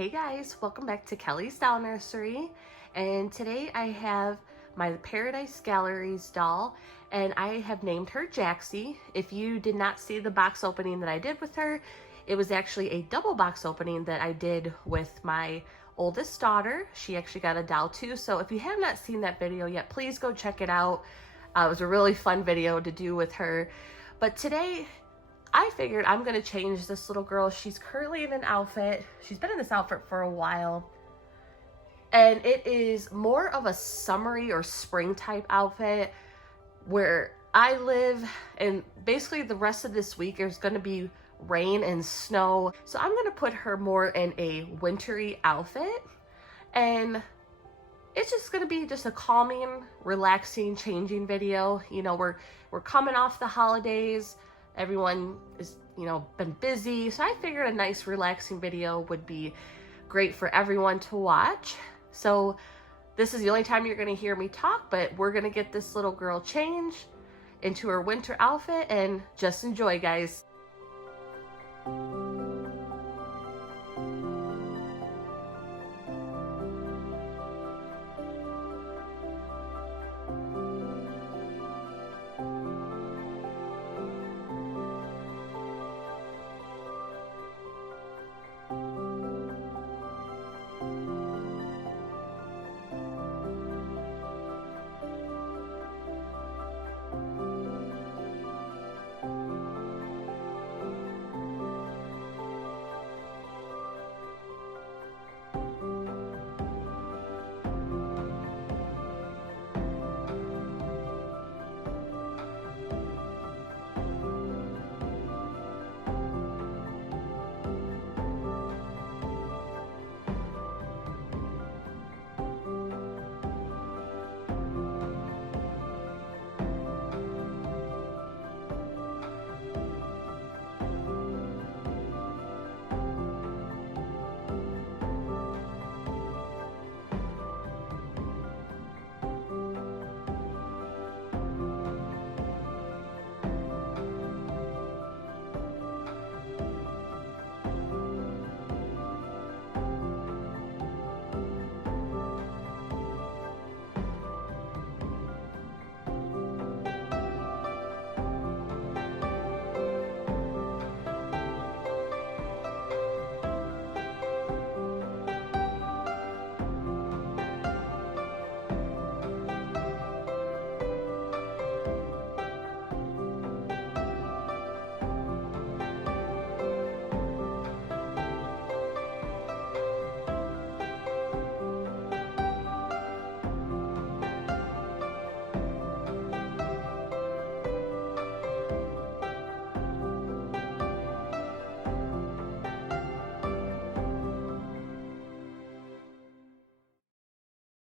Hey guys, welcome back to Kelly's Doll Nursery, and today I have my Paradise Galleries doll, and I have named her Jaxie. If you did not see the box opening that I did with her, it was actually a double box opening that I did with my oldest daughter. She actually got a doll too, so if you have not seen that video yet, please go check it out. It was a really fun video to do with her, but today I figured I'm gonna change this little girl. She's currently in an outfit. She's been in this outfit for a while. And it is more of a summery or spring type outfit where I live, and basically the rest of this week there's gonna be rain and snow. So I'm gonna put her more in a wintry outfit. And it's just gonna be just a calming, relaxing, changing video. You know, we're coming off the holidays. Everyone is, been busy. So I figured a nice relaxing video would be great for everyone to watch. So this is the only time you're going to hear me talk, but we're going to get this little girl changed into her winter outfit and just enjoy, guys.